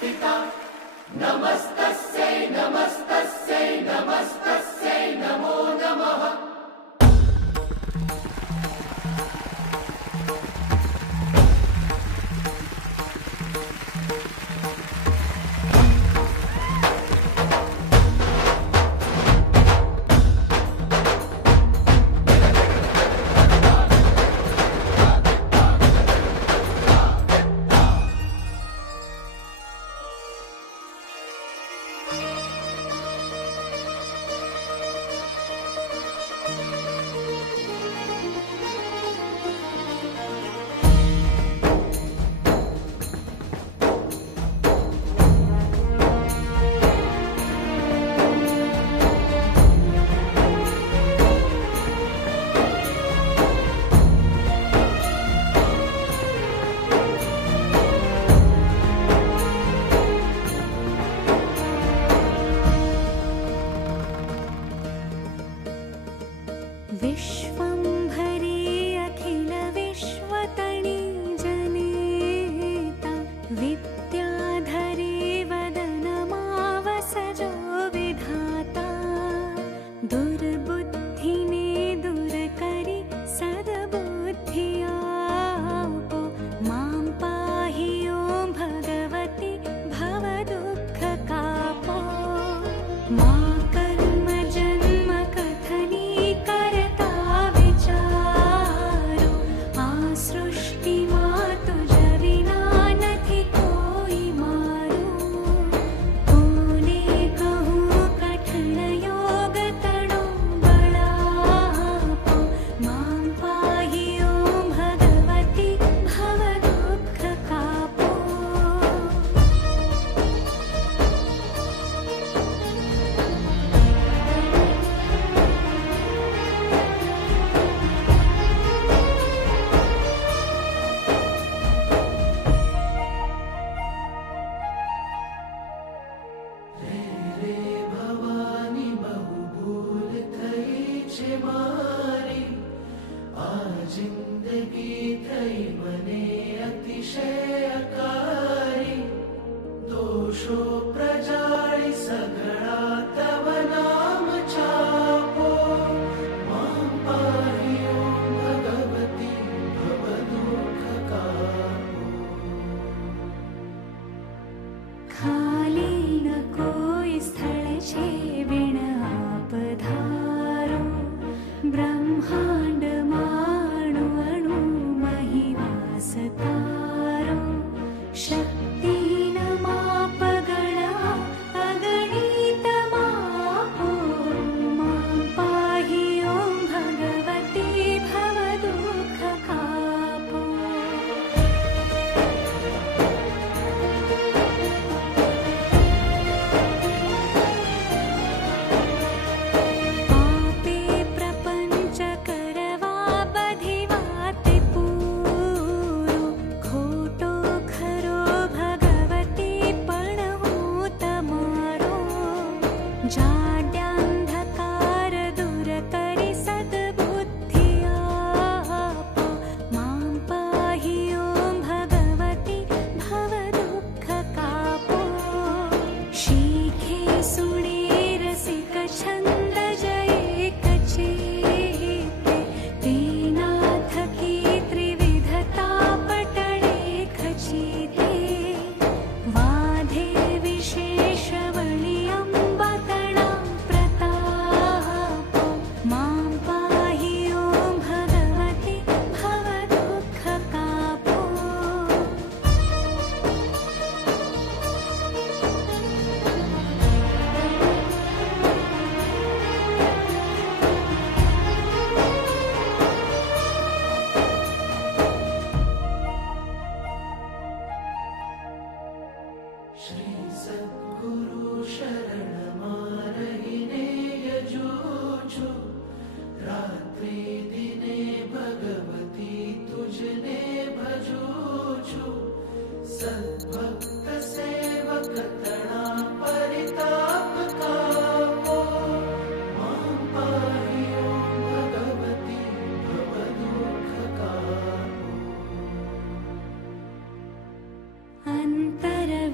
स्थिता नमस्तस्यै नमस्तस्यै नमस्तस्यै नमो नमः। विश्वंभरी अखिल विश्वतनी जनिता विद्याधरी वदनमावसजो विधाता दुर्बुद्धिने दूरकरि सद्बुद्धियापो मां पाहि ॐ भगवति भवदुःखकापो मा कर्म जन्म कथनी सृष्टि मातु जविना नथी कोई मारू कोने कहूँ कठिन योग तणो बड़ापो मां पाहि ॐ भगवति भव दुःख कापो। जिंदगी थई मने अतिशयकारी दोषो प्रजाळी सगळा तव नाम चापो मां पाहि ॐ भगवती भव दुःख कापो। खाली न कोई स्थल छे बिन आप धारो ब्रह्मांड माणु अणु मही वास तारो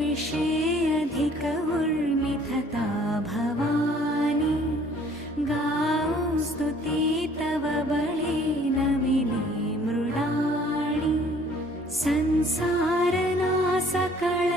वर्षे अधिक उर्मिथता भवानी गाओ स्तुति तव बळे नमिने मृडाणी संसारना सकळ